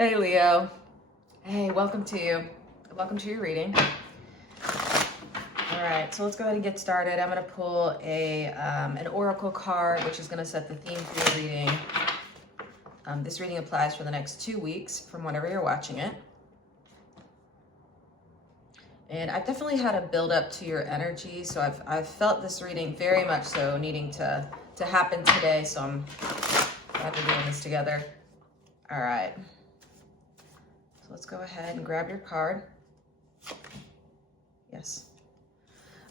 Hey Leo. Hey, welcome to your reading. All right, so let's go ahead and get started. I'm going to pull an oracle card, which is going to set the theme for your reading. This reading applies for the next 2 weeks from whenever you're watching it. And I've definitely had a build up to your energy, so I've felt this reading very much so needing to happen today. So I'm glad we're doing this together. All right. So let's go ahead and grab your card. Yes.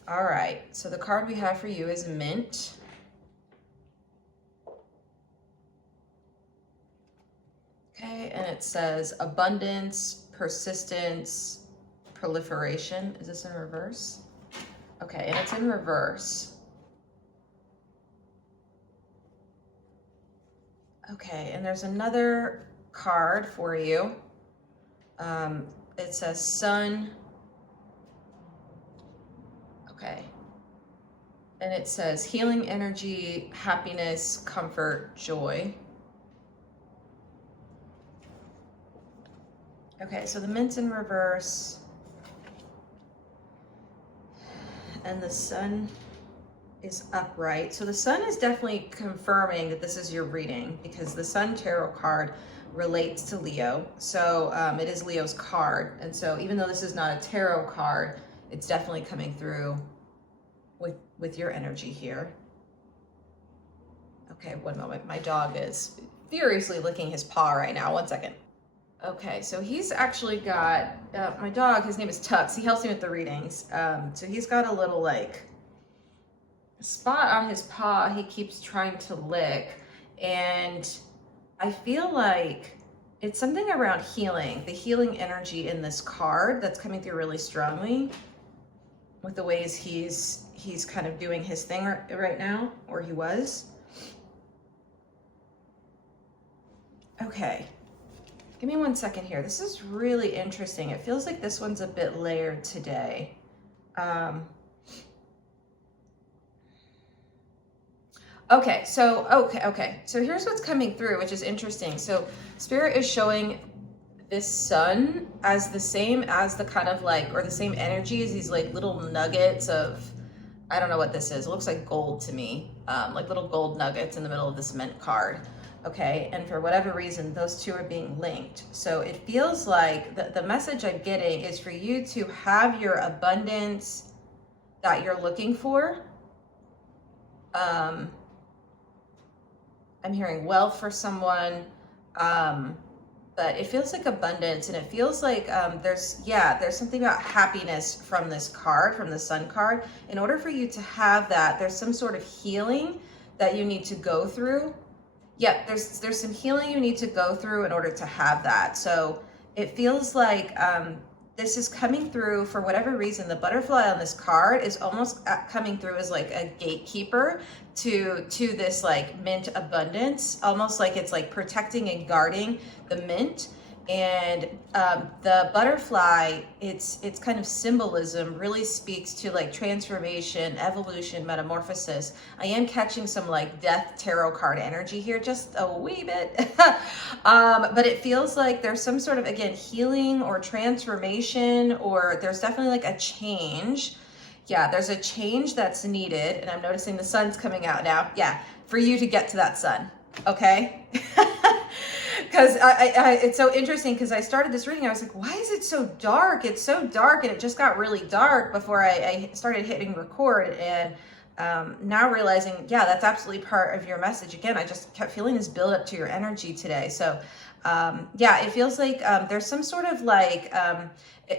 All right. So the card we have for you is Mint. Okay, and it says abundance, persistence, proliferation. Is this in reverse? Okay, and it's in reverse. Okay, and there's another card for you. It says Sun. Okay. And it says healing energy, happiness, comfort, joy. Okay, so the Mint's in reverse. And the Sun is upright. So the Sun is definitely confirming that this is your reading because the Sun tarot card relates to Leo. So it is Leo's card. And so even though this is not a tarot card, it's definitely coming through with your energy here. Okay, one moment. My dog is furiously licking his paw right now. 1 second. Okay, so he's actually got, my dog, his name is Tux. He helps me with the readings. So he's got a little like spot on his paw he keeps trying to lick. And I feel like it's something around healing, the healing energy in this card that's coming through really strongly with the ways he's kind of doing his thing right now, or he was. Okay, give me 1 second here. This is really interesting. It feels like this one's a bit layered today. Okay, so here's what's coming through, which is interesting. So Spirit is showing this Sun as the same as the kind of like, or the same energy as these like little nuggets of, I don't know what this is. It looks like gold to me, like little gold nuggets in the middle of this Mint card. Okay, and for whatever reason, those two are being linked. So it feels like the message I'm getting is for you to have your abundance that you're looking for. I'm hearing wealth for someone, but it feels like abundance, and it feels like there's something about happiness from this card, from the Sun card. In order for you to have that, there's some sort of healing that you need to go through. Yep, there's some healing you need to go through in order to have that. So it feels like this is coming through for whatever reason. The butterfly on this card is almost coming through as like a gatekeeper to this like Mint abundance, almost like it's like protecting and guarding the Mint. And the butterfly, its kind of symbolism really speaks to like transformation, evolution, metamorphosis. I am catching some like death tarot card energy here, just a wee bit. But it feels like there's some sort of, again, healing or transformation, or there's definitely like a change. Yeah, there's a change that's needed. And I'm noticing the Sun's coming out now. Yeah, for you to get to that Sun, okay? Because it's so interesting because I started this reading, I was like, why is it so dark? It's so dark, and it just got really dark before I started hitting record, and now realizing, yeah, that's absolutely part of your message. Again, I just kept feeling this build up to your energy today. So yeah, it feels like there's some sort of like,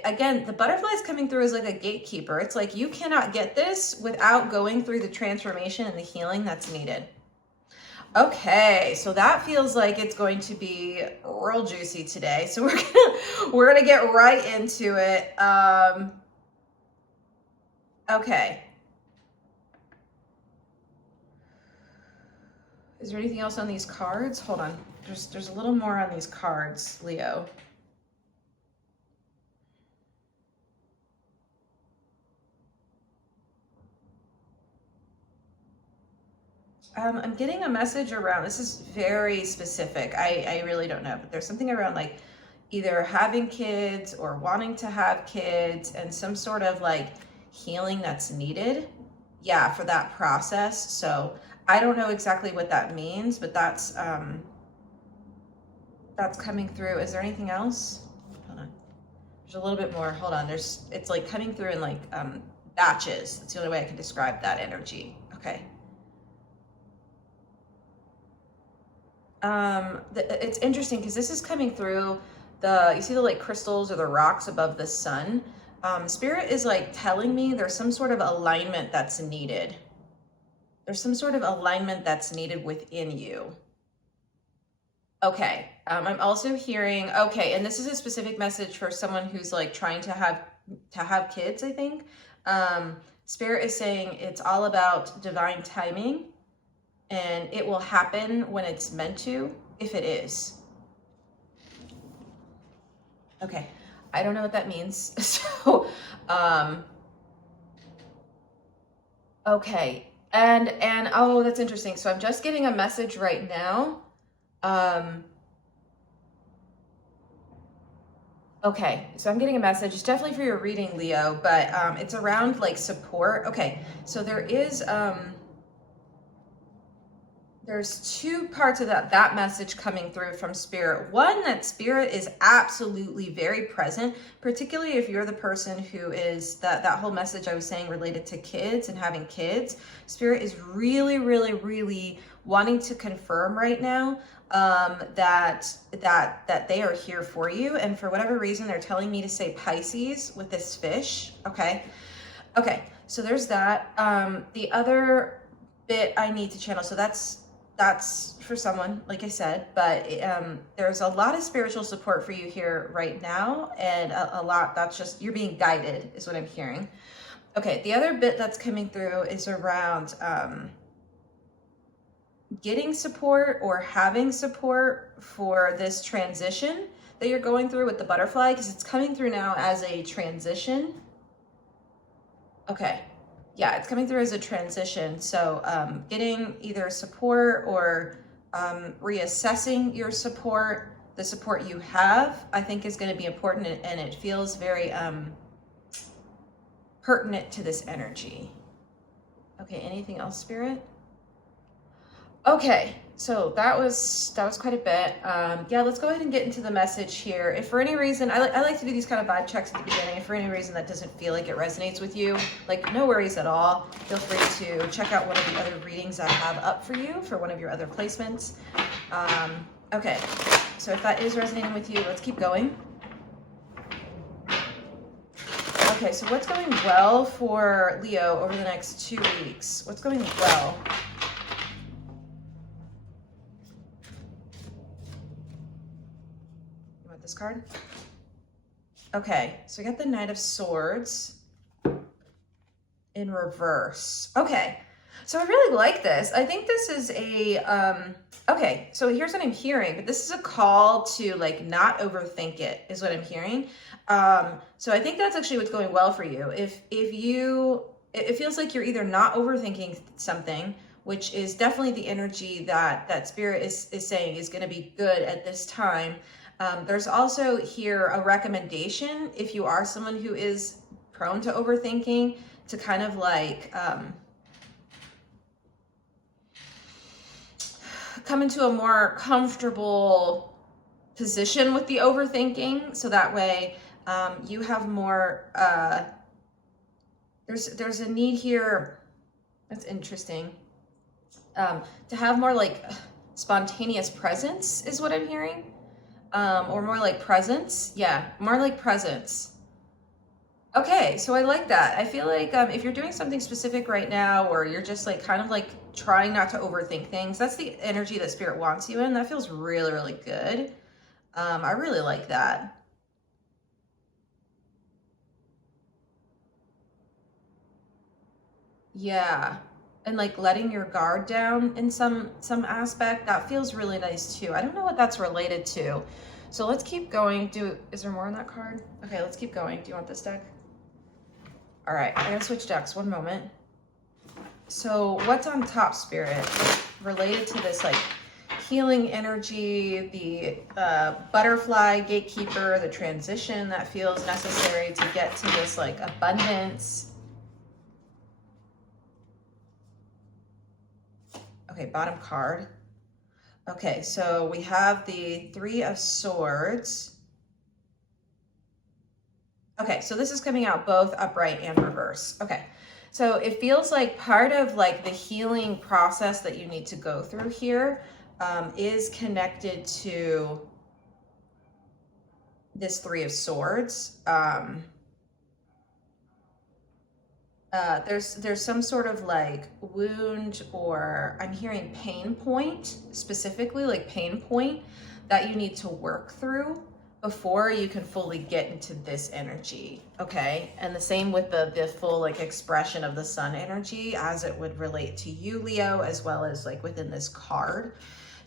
again, the butterfly is coming through as like a gatekeeper. It's like you cannot get this without going through the transformation and the healing that's needed. Okay, so that feels like it's going to be real juicy today. So we're gonna get right into it. Okay. Is there anything else on these cards? Hold on. There's a little more on these cards, Leo. I'm getting a message around, this is very specific. I really don't know, but there's something around like either having kids or wanting to have kids, and some sort of like healing that's needed, yeah, for that process. So I don't know exactly what that means, but that's coming through. Is there anything else? Hold on. There's a little bit more. Hold on. It's like coming through in like batches. That's the only way I can describe that energy. Okay. It's interesting because this is coming through you see the like crystals or the rocks above the sun. Spirit is like telling me there's some sort of alignment that's needed. There's some sort of alignment that's needed within you. Okay. I'm also hearing, okay, and this is a specific message for someone who's like trying to have kids, I think. Spirit is saying it's all about divine timing, and it will happen when it's meant to, if it is. Okay, I don't know what that means. So, okay, and oh, that's interesting. So I'm just getting a message right now. Okay, so I'm getting a message. It's definitely for your reading, Leo, but it's around like support. Okay, so there's two parts of that message coming through from Spirit. One, that Spirit is absolutely very present, particularly if you're the person who is that whole message I was saying related to kids and having kids. Spirit is really, really, really wanting to confirm right now that they are here for you. And for whatever reason, they're telling me to say Pisces with this fish. Okay. So there's that. The other bit I need to channel. So that's for someone, like I said, but there's a lot of spiritual support for you here right now, and a lot that's just, you're being guided is what I'm hearing. Okay, the other bit that's coming through is around getting support or having support for this transition that you're going through with the butterfly, because it's coming through now as a transition. Okay. Yeah, it's coming through as a transition. So getting either support or reassessing your support, the support you have, I think is going to be important, and it feels very pertinent to this energy. Okay, anything else, Spirit? Okay, so that was quite a bit. Yeah, let's go ahead and get into the message here. If for any reason, I like to do these kind of vibe checks at the beginning. If for any reason that doesn't feel like it resonates with you, like no worries at all. Feel free to check out one of the other readings I have up for you for one of your other placements. Okay, so if that is resonating with you, let's keep going. Okay, so what's going well for Leo over the next 2 weeks? What's going well? This card. Okay, so we got the Knight of Swords in reverse. Okay, so I really like this. I think this is a okay, so here's what I'm hearing, but this is a call to like not overthink it is what I'm hearing. So I think that's actually what's going well for you. If it feels like you're either not overthinking something, which is definitely the energy that Spirit is saying is going to be good at this time. There's also here a recommendation, if you are someone who is prone to overthinking, to kind of like come into a more comfortable position with the overthinking, so that way you have more, there's a need here, that's interesting, to have more like spontaneous presence is what I'm hearing. Or more like presence. Yeah, more like presence. Okay, so I like that. I feel like if you're doing something specific right now, or you're just like kind of like trying not to overthink things, that's the energy that Spirit wants you in. That feels really, really good. I really like that. Yeah. And like letting your guard down in some aspect, that feels really nice too. I don't know what that's related to. So let's keep going. Is there more on that card? Okay, let's keep going. Do you want this deck? All right, I gotta switch decks, one moment. So what's on top, Spirit, related to this like healing energy, the butterfly gatekeeper, the transition that feels necessary to get to this like abundance. Okay, bottom card. Okay, so we have the Three of Swords. Okay, so this is coming out both upright and reverse. Okay, so it feels like part of like the healing process that you need to go through here is connected to this Three of Swords. There's some sort of like wound, or I'm hearing pain point, specifically like pain point that you need to work through before you can fully get into this energy. Okay, and the same with the full like expression of the sun energy as it would relate to you, Leo, as well as like within this card.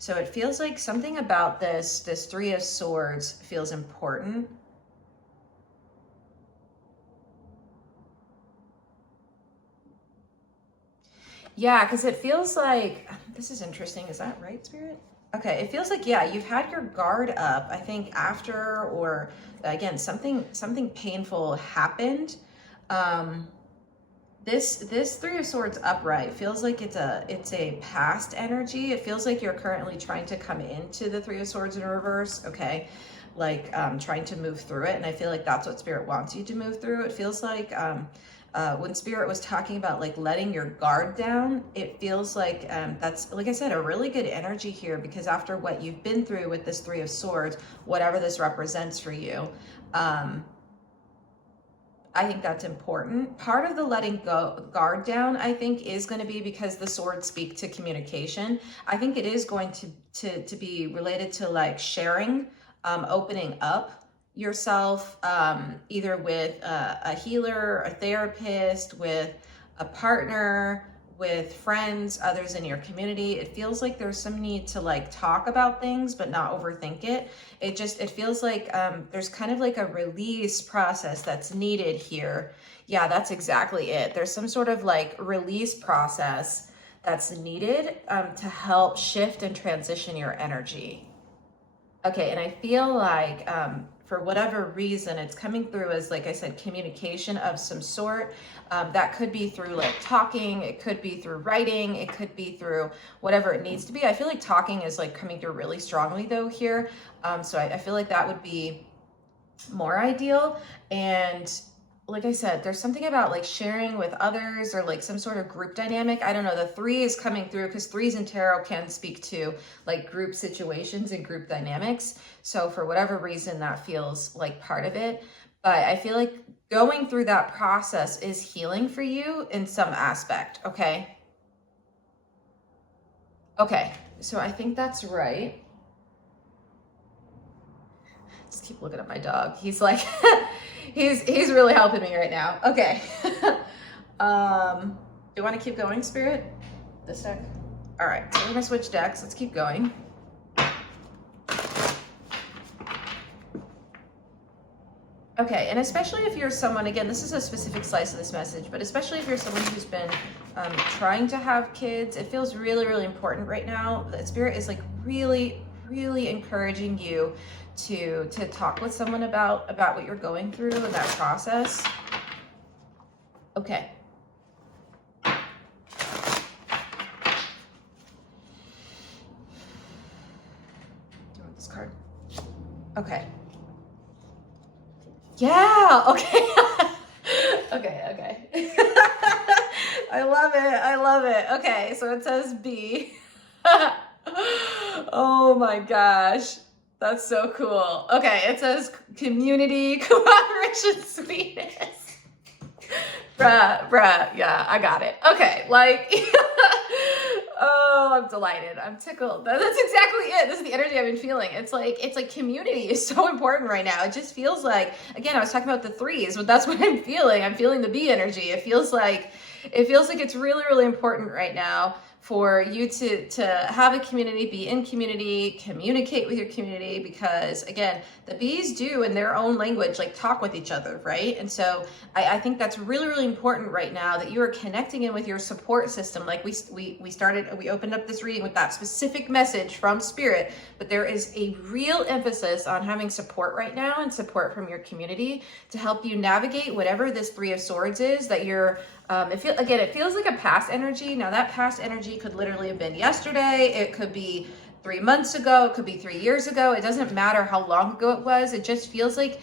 So it feels like something about this Three of Swords feels important. Yeah, because it feels like, this is interesting. Is that right, Spirit? Okay, it feels like, yeah, you've had your guard up, I think, after, or again, something painful happened. This Three of Swords upright feels like it's a past energy. It feels like you're currently trying to come into the Three of Swords in reverse, okay? Like trying to move through it, and I feel like that's what Spirit wants you to move through. It feels like when Spirit was talking about like letting your guard down, it feels like that's, like I said, a really good energy here, because after what you've been through with this Three of Swords, whatever this represents for you, I think that's important. Part of the letting go guard down, I think, is going to be because the swords speak to communication. I think it is going to be related to like sharing, opening up yourself, either with a healer, a therapist, with a partner, with friends, others in your community. It feels like there's some need to like talk about things, but not overthink it. It feels like there's kind of like a release process that's needed here. Yeah, that's exactly it. There's some sort of like release process that's needed to help shift and transition your energy. Okay, and I feel like for whatever reason, it's coming through as, like I said, communication of some sort. That could be through like talking, it could be through writing, it could be through whatever it needs to be. I feel like talking is like coming through really strongly though here. So I feel like that would be more ideal. And like I said, there's something about like sharing with others or like some sort of group dynamic. I don't know, the three is coming through because threes in tarot can speak to like group situations and group dynamics. So for whatever reason, that feels like part of it. But I feel like going through that process is healing for you in some aspect, okay? Okay, so I think that's right. Just keep looking at my dog. He's like, he's really helping me right now. Okay. Do you want to keep going, Spirit? This deck? All right, so we're gonna switch decks. Let's keep going. Okay, and especially if you're someone, again, this is a specific slice of this message, but especially if you're someone who's been trying to have kids, it feels really, really important right now. The Spirit is like really, really encouraging you to talk with someone about what you're going through in that process. Okay. Do you want this card? Okay. Yeah, okay. Okay. I love it. I love it. Okay, so it says B. Oh my gosh. That's so cool. Okay, it says community, cooperation, sweetness. Bruh, yeah, I got it. Okay, like, oh, I'm delighted. I'm tickled. That's exactly it. This is the energy I've been feeling. It's like community is so important right now. It just feels like, again, I was talking about the threes, but that's what I'm feeling. I'm feeling the B energy. It feels like it's really, really important right now for you to have a community, be in community, communicate with your community, because again, the bees do in their own language, like talk with each other, right? And so I think that's really, really important right now, that you are connecting in with your support system. Like we opened up this reading with that specific message from Spirit, but there is a real emphasis on having support right now, and support from your community to help you navigate whatever this Three of Swords is that you're it feels like a past energy. Now that past energy could literally have been yesterday. It could be 3 months ago. It could be 3 years ago. It doesn't matter how long ago it was. It just feels like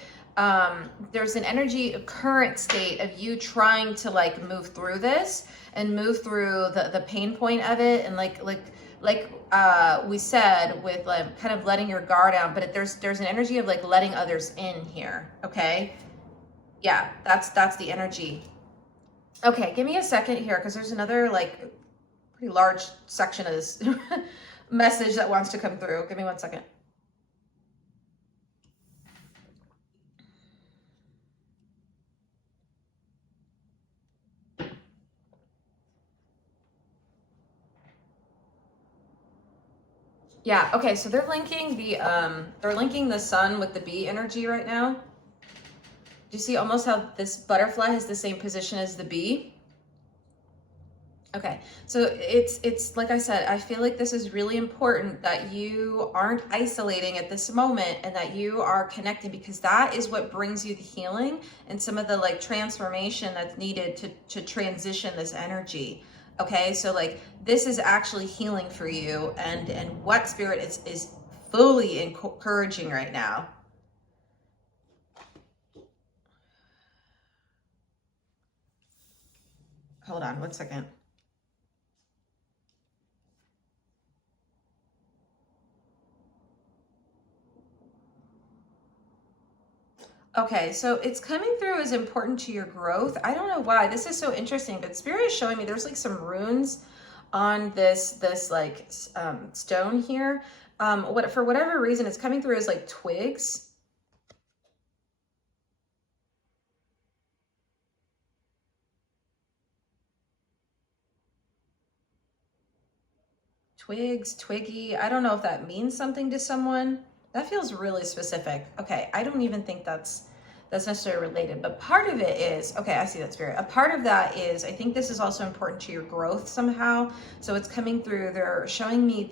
there's an energy, a current state of you trying to like move through this and move through the pain point of it. And like we said, with like kind of letting your guard down, but there's an energy of like letting others in here. Okay. Yeah, that's the energy. Okay, give me a second here, because there's another like pretty large section of this message that wants to come through. Give me 1 second. Yeah, okay, so they're linking the sun with the bee energy right now. Do you see almost how this butterfly has the same position as the bee? Okay, so it's like I said, I feel like this is really important that you aren't isolating at this moment, and that you are connecting, because that is what brings you the healing and some of the like transformation that's needed to transition this energy. Okay, so like this is actually healing for you, and what Spirit is fully encouraging right now. Hold on 1 second. Okay, so it's coming through as important to your growth. I don't know why. This is so interesting, but Spirit is showing me there's like some runes on this like stone here. For whatever reason, it's coming through as like twigs. Twigs, twiggy. I don't know if that means something to someone. That feels really specific. Okay, I don't even think that's necessarily related, but part of it is, okay, I see that, Spirit. A part of that is, I think this is also important to your growth somehow. So it's coming through, they're showing me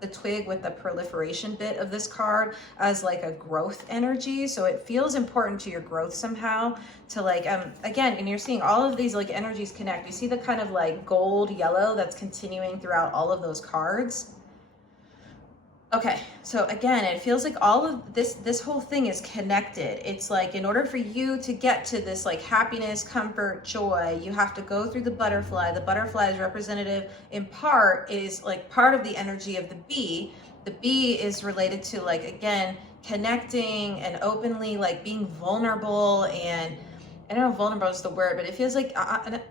the twig with the proliferation bit of this card as like a growth energy. So it feels important to your growth somehow to like, again, and you're seeing all of these like energies connect. You see the kind of like gold yellow that's continuing throughout all of those cards. Okay, so again, it feels like all of this whole thing is connected. It's like, in order for you to get to this like happiness, comfort, joy, you have to go through the butterfly. The butterfly is representative, in part, is like part of the energy of the bee. The bee is related to like, again, connecting and openly like being vulnerable, and I don't know if vulnerable is the word, but it feels like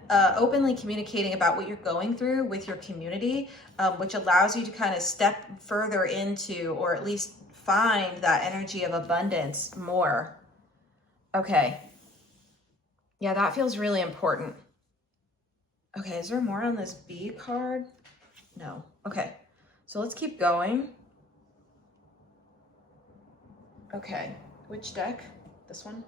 openly communicating about what you're going through with your community, which allows you to kind of step further into, or at least find that energy of abundance more. Okay. Yeah, that feels really important. Okay, is there more on this bee card? No. Okay, so let's keep going. Okay, which deck? This one?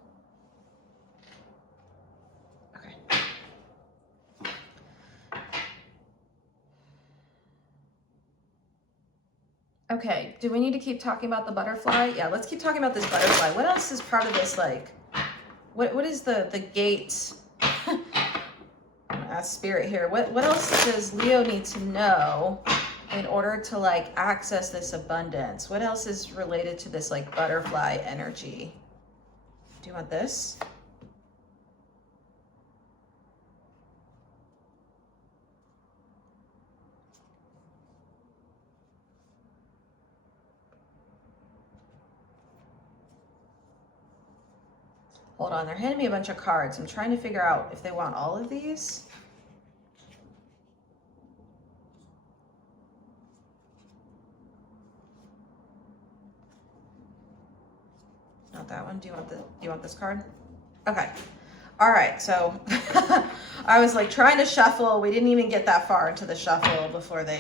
Okay, do we need to keep talking about the butterfly? Yeah, let's keep talking about this butterfly. What else is part of this, like, what is the gate? I'm gonna ask Spirit here. What else does Leo need to know in order to like access this abundance? What else is related to this like butterfly energy? Do you want this? Hold on, they're handing me a bunch of cards. I'm trying to figure out if they want all of these. Not that one. Do you want this card? Okay. All right, so all I was like trying to shuffle. We didn't even get that far into the shuffle before they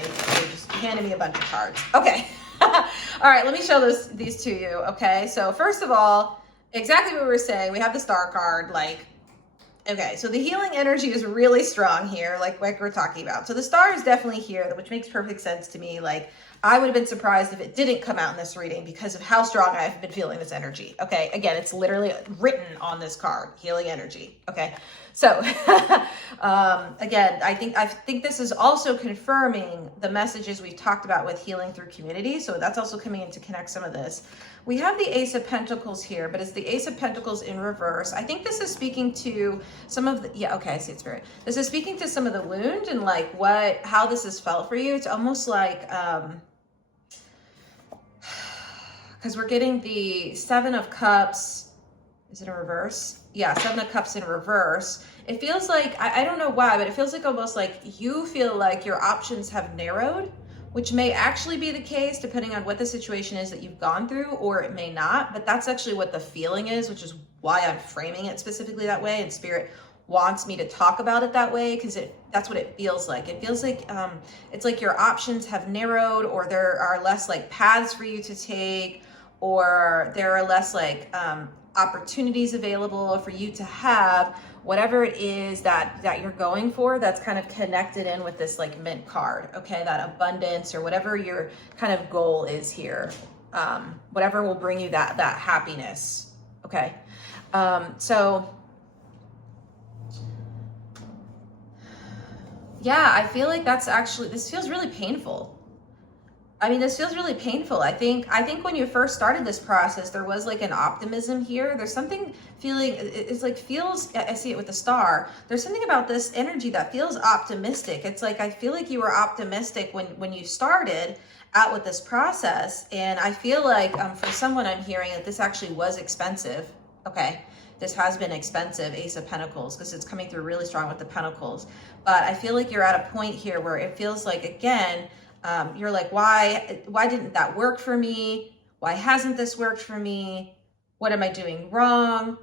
just handed me a bunch of cards. Okay. All right, let me show these to you. Okay, so first of all, exactly what we were saying. We have the star card. Like, okay, so the healing energy is really strong here, like we're talking about. So the star is definitely here, which makes perfect sense to me. Like, I would have been surprised if it didn't come out in this reading because of how strong I've been feeling this energy. Okay, again, it's literally written on this card, healing energy. Okay, so again, I think this is also confirming the messages we've talked about with healing through community. So that's also coming in to connect some of this. We have the Ace of Pentacles here, but it's the Ace of Pentacles in reverse. I think this is speaking to some of the, yeah, okay, I see it, Spirit. This is speaking to some of the wound and like how this has felt for you. It's almost like, because we're getting the Seven of Cups. Is it in reverse? Yeah, Seven of Cups in reverse. It feels like, I don't know why, but it feels like almost like you feel like your options have narrowed, which may actually be the case depending on what the situation is that you've gone through, or it may not, but that's actually what the feeling is, which is why I'm framing it specifically that way, and Spirit wants me to talk about it that way because that's what it feels like. It feels like it's like your options have narrowed, or there are less like paths for you to take, or there are less like opportunities available for you to have whatever it is that you're going for, that's kind of connected in with this like mint card. Okay, that abundance or whatever your kind of goal is here, whatever will bring you that happiness. Okay, so yeah, I feel like this feels really painful. I mean, this feels really painful. I think when you first started this process, there was like an optimism here. There's something feeling, it's like feels, I see it with the star. There's something about this energy that feels optimistic. It's like, I feel like you were optimistic when you started out with this process. And I feel like for someone I'm hearing that this actually was expensive. Okay. This has been expensive, Ace of Pentacles, because it's coming through really strong with the Pentacles. But I feel like you're at a point here where it feels like, again, you're like, why didn't that work for me? Why hasn't this worked for me? What am I doing wrong?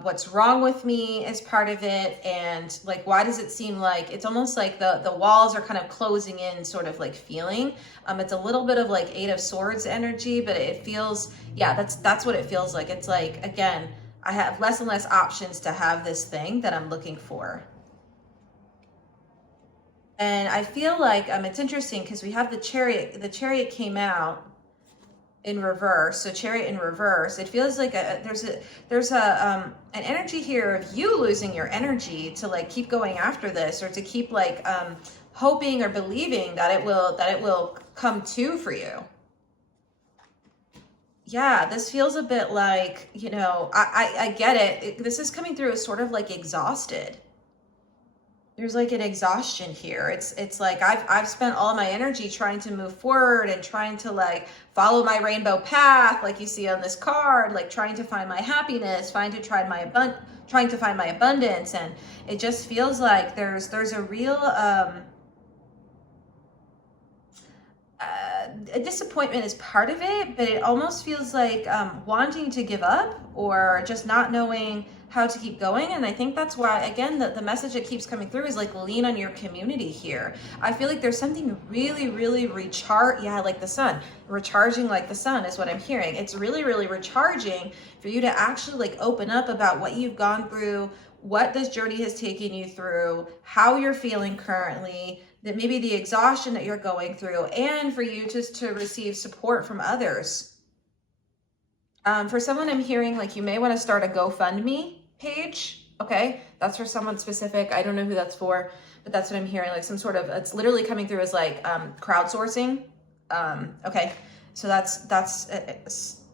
What's wrong with me is part of it. And like, why does it seem like it's almost like the walls are kind of closing in, sort of like feeling. It's a little bit of like Eight of Swords energy, but it feels, yeah, that's what it feels like. It's like, again, I have less and less options to have this thing that I'm looking for. And I feel like it's interesting because we have the Chariot. The Chariot came out in reverse. So Chariot in reverse. It feels like there's an energy here of you losing your energy to like keep going after this, or to keep like hoping or believing that it will come to for you. Yeah, this feels a bit like, you know, I get it. This is coming through as sort of like exhausted. There's like an exhaustion here. It's like I've spent all my energy trying to move forward and trying to like follow my rainbow path, like you see on this card, like trying to find my happiness, trying to find my abundance, and it just feels like there's a real a disappointment is part of it, but it almost feels like wanting to give up or just not knowing how to keep going. And I think that's why, again, the message that keeps coming through is like, lean on your community here. I feel like there's something really, really like the sun, recharging like the sun is what I'm hearing. It's really, really recharging for you to actually like open up about what you've gone through, what this journey has taken you through, how you're feeling currently, that maybe the exhaustion that you're going through, and for you just to receive support from others. For someone I'm hearing, like you may want to start a GoFundMe page. Okay, that's for someone specific. I don't know who that's for, but that's what I'm hearing. Like some sort of, it's literally coming through as like crowdsourcing. Okay, so that's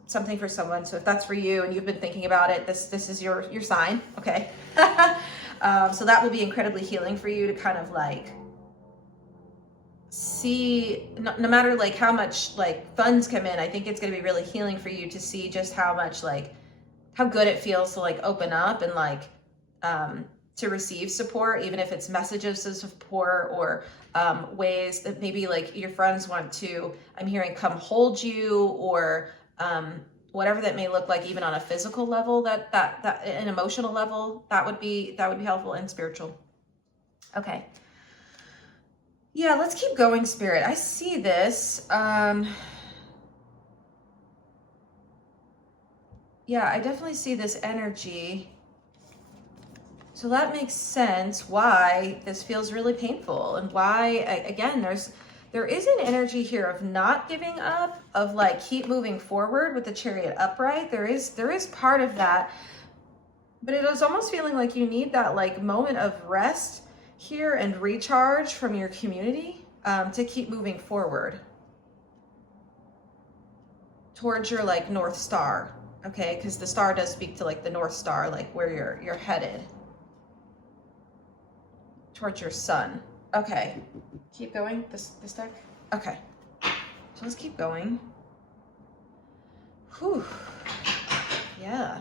something for someone. So if that's for you and you've been thinking about it, this is your sign. Okay, so that will be incredibly healing for you to kind of like see, no matter like how much like funds come in, I think it's going to be really healing for you to see just how much like how good it feels to like open up and like to receive support, even if it's messages of support or ways that maybe like your friends want to, I'm hearing, come hold you, or whatever that may look like, even on a physical level, that an emotional level, that would be helpful, and spiritual. Okay. Yeah, let's keep going, Spirit. I see this. Yeah, I definitely see this energy. So that makes sense why this feels really painful, and why, again, there is an energy here of not giving up, of like keep moving forward with the Chariot upright. There is part of that, but it is almost feeling like you need that like moment of rest here and recharge from your community to keep moving forward towards your like North Star. Okay, because the star does speak to like the North Star, like where you're headed towards your sun. Okay, keep going. This deck. Okay, so let's keep going. Whew. Yeah.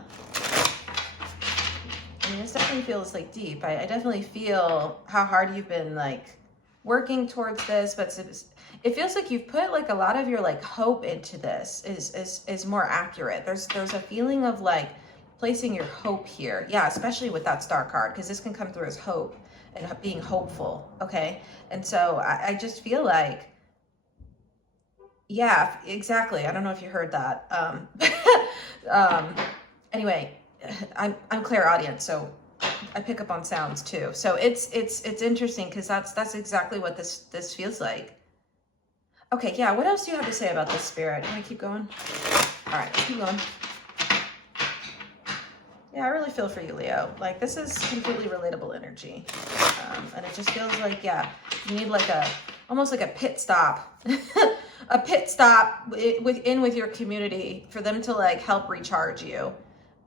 I mean, this definitely feels like deep. I definitely feel how hard you've been like working towards this, but it feels like you've put like a lot of your like hope into this is more accurate. There's a feeling of like placing your hope here. Yeah, especially with that star card, because this can come through as hope and being hopeful. Okay. And so I just feel like, yeah, exactly. I don't know if you heard that. Anyway, I'm clairaudient, so I pick up on sounds too. So it's interesting because that's exactly what this feels like. Okay, yeah, what else do you have to say about this, Spirit? Can we keep going? All right, keep going. Yeah, I really feel for you, Leo. Like, this is completely relatable energy. And it just feels like, yeah, you need like almost like a pit stop. A pit stop with your community for them to like help recharge you.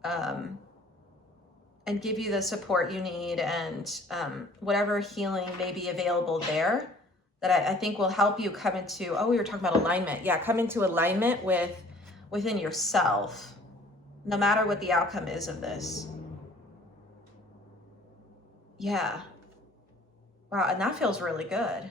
And give you the support you need, and whatever healing may be available there that I think will help you come into, we were talking about alignment. Yeah, come into alignment within yourself, no matter what the outcome is of this. Yeah. Wow, and that feels really good.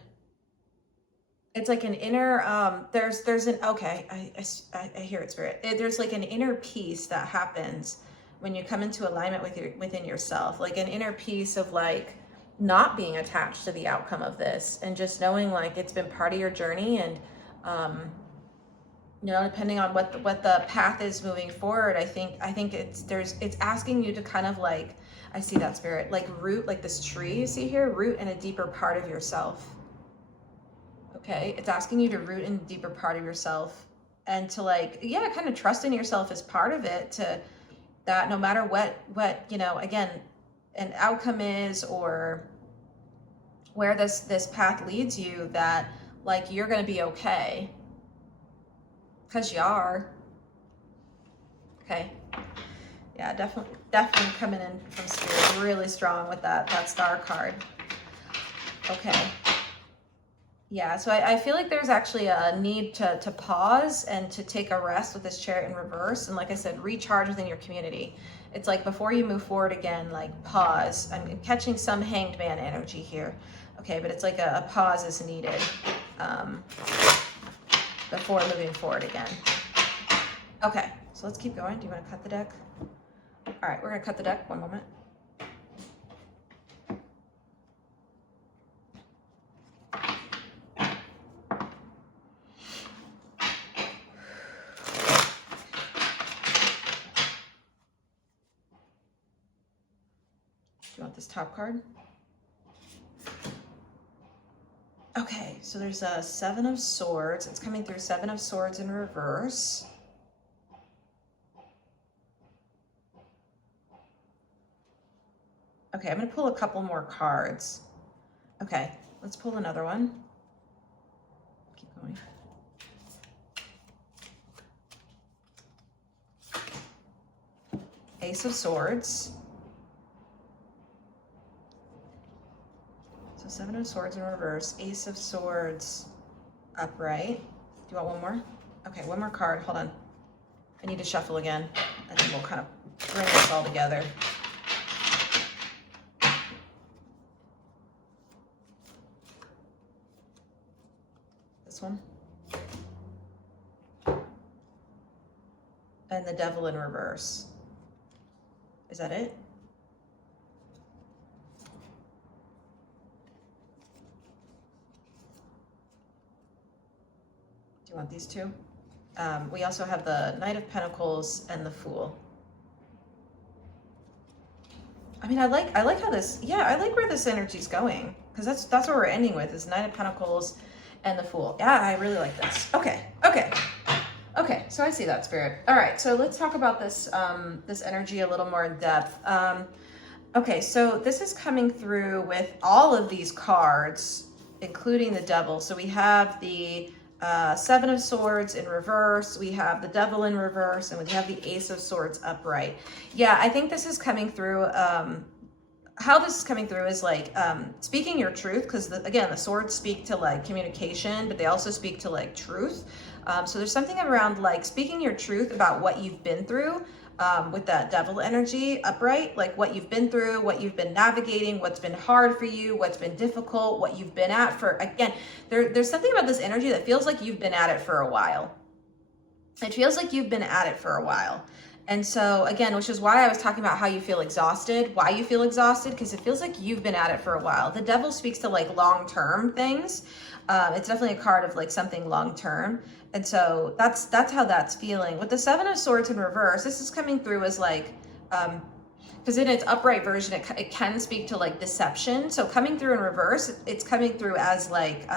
It's like an inner, there's an, okay, I hear it, Spirit. There's like an inner peace that happens when you come into alignment within yourself, like an inner peace of like not being attached to the outcome of this, and just knowing like it's been part of your journey, and you know, depending on what the path is moving forward, I think it's asking you to kind of like, I see that, Spirit, like root, like this tree you see here, root in a deeper part of yourself. Okay, it's asking you to root in a deeper part of yourself, and to like, yeah, kind of trust in yourself as part of it, to that no matter what, you know, again, an outcome is, or where this path leads you, that like you're going to be okay, because you are. Okay. Yeah, definitely coming in from Spirit really strong with that star card. Okay. Yeah, so I feel like there's actually a need to pause and to take a rest with this Chariot in reverse. And like I said, recharge within your community. It's like before you move forward again, like pause. I'm catching some Hanged Man energy here. Okay, but it's like a pause is needed before moving forward again. Okay, so let's keep going. Do you want to cut the deck? All right, we're going to cut the deck. One moment. Do you want this top card? Okay, so there's a Seven of Swords. It's coming through, Seven of Swords in reverse. Okay, I'm going to pull a couple more cards. Okay, let's pull another one. Keep going. Ace of Swords. So Seven of Swords in reverse, Ace of Swords upright. Do you want one more? Okay, one more card. Hold on. I need to shuffle again, and then we'll kind of bring this all together. This one. And the Devil in reverse. Is that it? you want these two? We also have the Knight of Pentacles and the Fool. I mean, I like how this, yeah, I like where this energy's going, because that's what we're ending with, is Knight of Pentacles and the Fool. Yeah, I really like this. Okay, so I see that, Spirit. All right, so let's talk about this this energy a little more in depth. Okay, so this is coming through with all of these cards, including the Devil. So we have the Seven of Swords in reverse, we have the Devil in reverse, and we have the Ace of Swords upright. Yeah, I think this is coming through, how this is coming through is like speaking your truth, because again, the swords speak to like communication, but they also speak to like truth. So there's something around like speaking your truth about what you've been through, with that Devil energy upright, like what you've been through, what you've been navigating, what's been hard for you, what's been difficult, what you've been at for, again, there's something about this energy that feels like you've been at it for a while. It feels like you've been at it for a while. And so again, which is why I was talking about how you feel exhausted, why you feel exhausted, because it feels like you've been at it for a while. The Devil speaks to like long-term things. It's definitely a card of like something long-term. And so that's how that's feeling. With the Seven of Swords in reverse, this is coming through as like, because in its upright version, it can speak to like deception. So coming through in reverse, it's coming through as like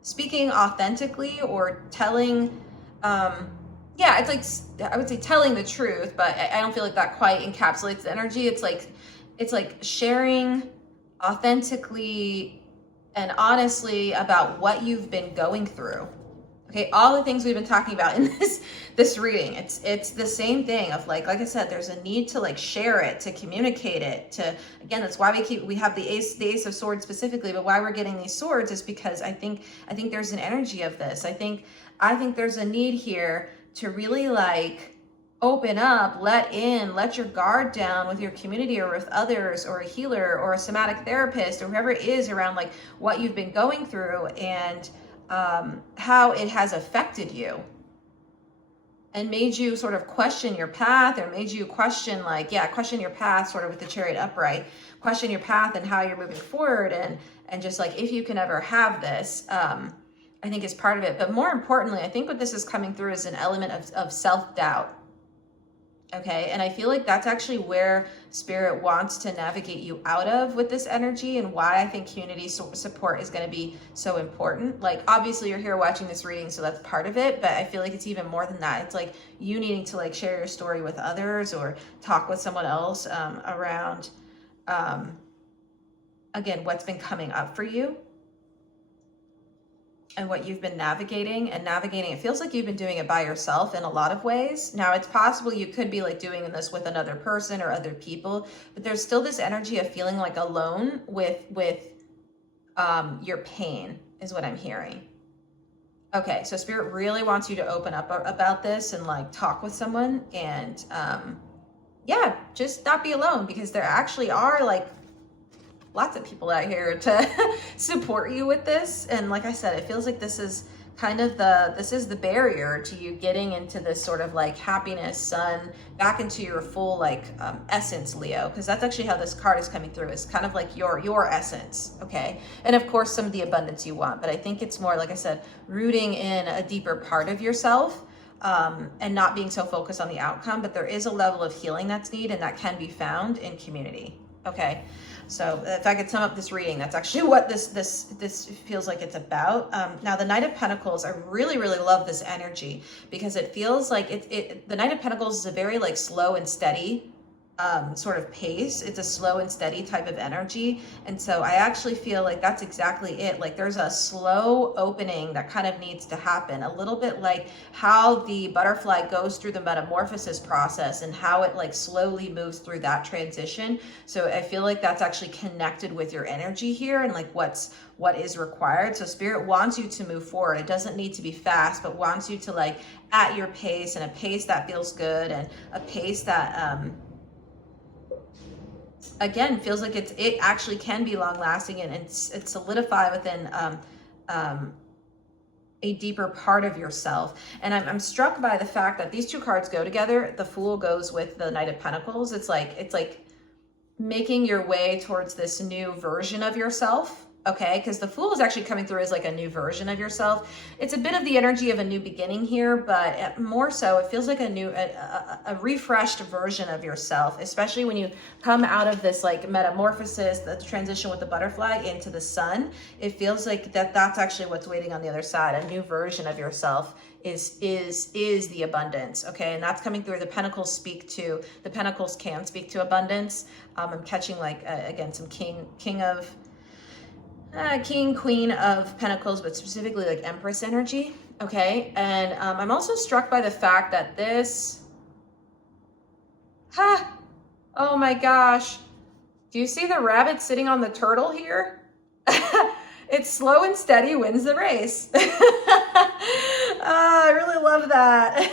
speaking authentically or telling, yeah, it's like, I would say telling the truth, but I don't feel like that quite encapsulates the energy. It's like sharing authentically and honestly about what you've been going through. Okay, all the things we've been talking about in this reading, it's the same thing of like I said, there's a need to like share it, to communicate it, to, again, that's why we have the Ace of Swords specifically, but why we're getting these swords is because I think there's an energy of this. I think there's a need here to really like open up, let your guard down with your community or with others or a healer or a somatic therapist or whoever it is around like what you've been going through and how it has affected you and made you sort of question your path, or made you question like, yeah, question your path sort of with the Chariot upright, question your path and how you're moving forward, and just like if you can ever have this, I think is part of it. But more importantly, I think what this is coming through is an element of self-doubt. Okay, and I feel like that's actually where Spirit wants to navigate you out of with this energy, and why I think community support is going to be so important. Like, obviously you're here watching this reading, so that's part of it, but I feel like it's even more than that. It's like you needing to like share your story with others or talk with someone else around, again, what's been coming up for you and what you've been navigating. It feels like you've been doing it by yourself in a lot of ways. Now, it's possible you could be like doing this with another person or other people, but there's still this energy of feeling like alone with your pain is what I'm hearing. Okay, so Spirit really wants you to open up about this and like talk with someone and yeah, just not be alone, because there actually are like lots of people out here to support you with this. And like I said, it feels like this is kind of the barrier to you getting into this sort of like happiness, sun, back into your full like essence, Leo, because that's actually how this card is coming through. It's kind of like your essence, okay? And of course, some of the abundance you want, but I think it's more, like I said, rooting in a deeper part of yourself, and not being so focused on the outcome. But there is a level of healing that's needed, and that can be found in community, okay? So if I could sum up this reading, that's actually what this feels like it's about. Now, the Knight of Pentacles, I really, really love this energy, because it feels like the Knight of Pentacles is a very like slow and steady sort of pace. It's a slow and steady type of energy. And so I actually feel like that's exactly it. Like there's a slow opening that kind of needs to happen, a little bit like how the butterfly goes through the metamorphosis process and how it like slowly moves through that transition. So I feel like that's actually connected with your energy here and like what is required. So Spirit wants you to move forward. It doesn't need to be fast, but wants you to like at your pace, and a pace that feels good, and a pace that again feels like it actually can be long lasting, and it's solidified within a deeper part of yourself. And I'm struck by the fact that these two cards go together. The Fool goes with the Knight of Pentacles. It's like making your way towards this new version of yourself. okay? Because the Fool is actually coming through as like a new version of yourself. It's a bit of the energy of a new beginning here, but more so, it feels like a refreshed version of yourself, especially when you come out of this like metamorphosis, the transition with the butterfly into the sun. It feels like that's actually what's waiting on the other side. A new version of yourself is the abundance, okay? And that's coming through. The Pentacles can speak to abundance. I'm catching like again some king, queen of pentacles, but specifically like Empress energy, okay? And I'm also struck by the fact that this, oh my gosh, do you see the rabbit sitting on the turtle here? It's slow and steady wins the race. I really love that.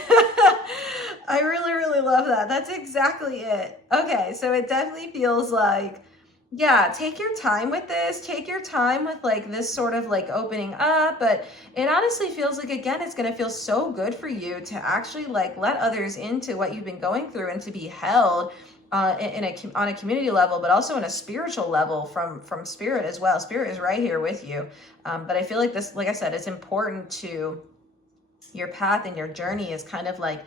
I really love that. That's exactly it. Okay, so it definitely feels like, yeah, take your time with this. Take your time with like this sort of like opening up, but it honestly feels like, again, it's going to feel so good for you to actually like let others into what you've been going through and to be held on a community level, but also in a spiritual level from spirit as well. Spirit is right here with you. But I feel like this, like I said, it's important to your path and your journey is kind of like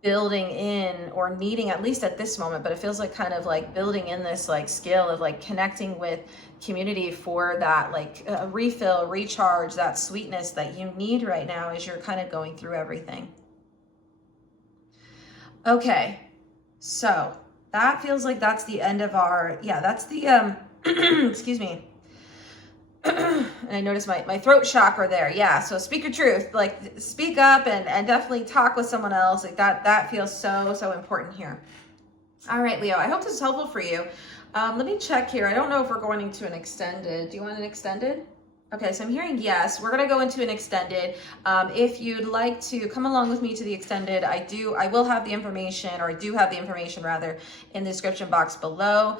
building in, or needing, at least at this moment, but it feels like kind of like building in this like skill of like connecting with community for that like refill, recharge, that sweetness that you need right now as you're kind of going through everything. Okay, so that feels like that's the end of our, yeah, that's the, excuse me. And I noticed my throat chakra there. Yeah, so speak your truth, like speak up and definitely talk with someone else. Like that feels so important here. All right, Leo, I hope this is helpful for you. Let me check here. I don't know if we're going into an extended. Do you want an extended? Okay, so I'm hearing yes. We're gonna go into an extended. If you'd like to come along with me to the extended, I will have the information, or I do have the information rather, in the description box below.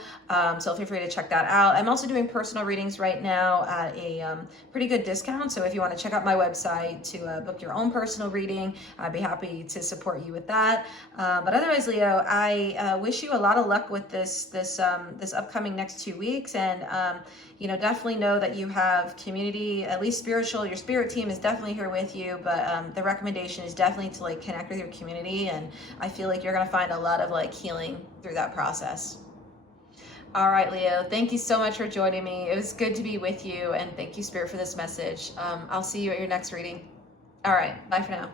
So feel free to check that out. I'm also doing personal readings right now at a pretty good discount. So if you want to check out my website to book your own personal reading, I'd be happy to support you with that. But otherwise, Leo, I wish you a lot of luck with this upcoming next 2 weeks, and you know, definitely know that you have community, at least spiritual. Your spirit team is definitely here with you, but the recommendation is definitely to like connect with your community, and I feel like you're gonna find a lot of like healing through that process. All right, Leo, thank you so much for joining me. It was good to be with you, and thank you, Spirit, for this message. I'll see you at your next reading. All right, bye for now.